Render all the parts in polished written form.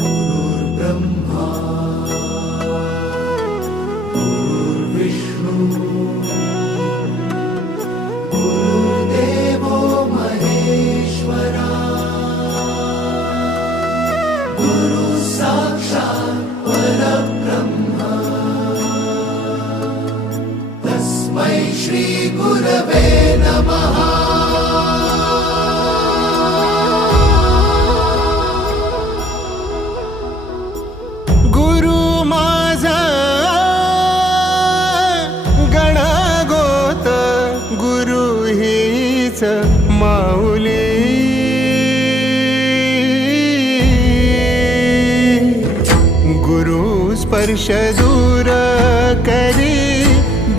गुरुर्ब्रह्मा गुरुर्विष्णू गुरुर्देवो महेश्वरा गुरु साक्षात् परब्रह्म तस्मै श्री गुरवे नमः। माऊली गुरु स्पर्श दूर करी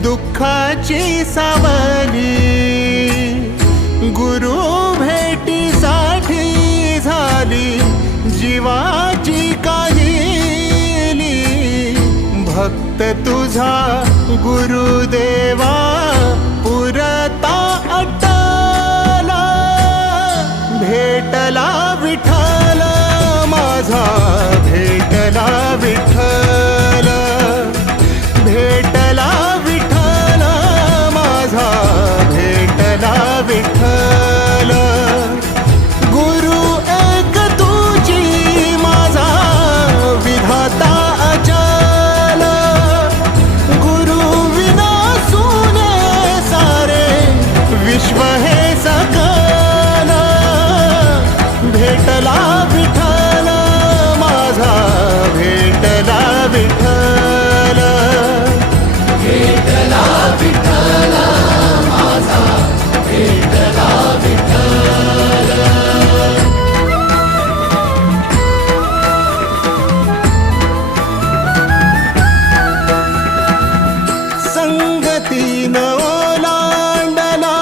दुःखाची सावली, गुरु भेटीसाठी झाली जीवाची काहिली। भक्त तुझा गुरुदेवा पुरता भेटला विठ्ठल माझा, भेटला विठ्ठल, भेटला विठ्ठल माझा, भेटला विठ्ठल। गुरु एक तुझी माझा विधाता अचल, गुरु विना सुने सारे विश्व हे सकल। भेटला विठ्ठल माझा, भेटला विठ्ठल, भेटला विठ्ठल माझा, भेटला विठ्ठल। संगतीन ओलांडला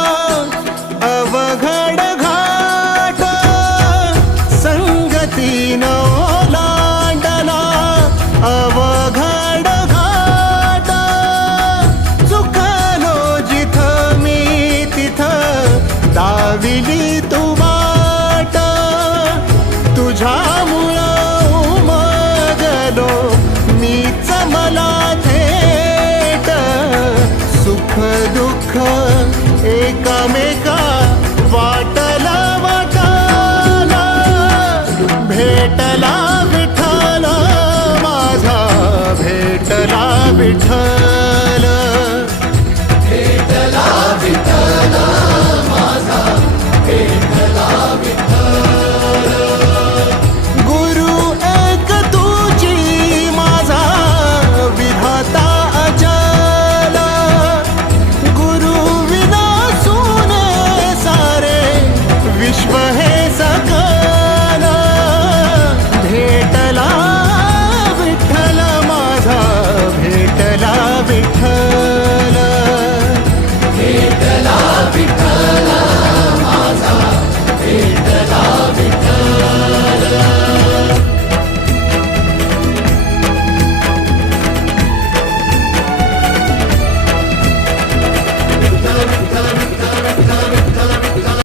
अवघड घाट, संगतीन ओलांडला अवघड घाट। चुकलो जिथं मी तिथं दाविली तू वाट, तुझ्यामुळं उमगलो मीच मला थेट। सुख दुःख एकामेका वाट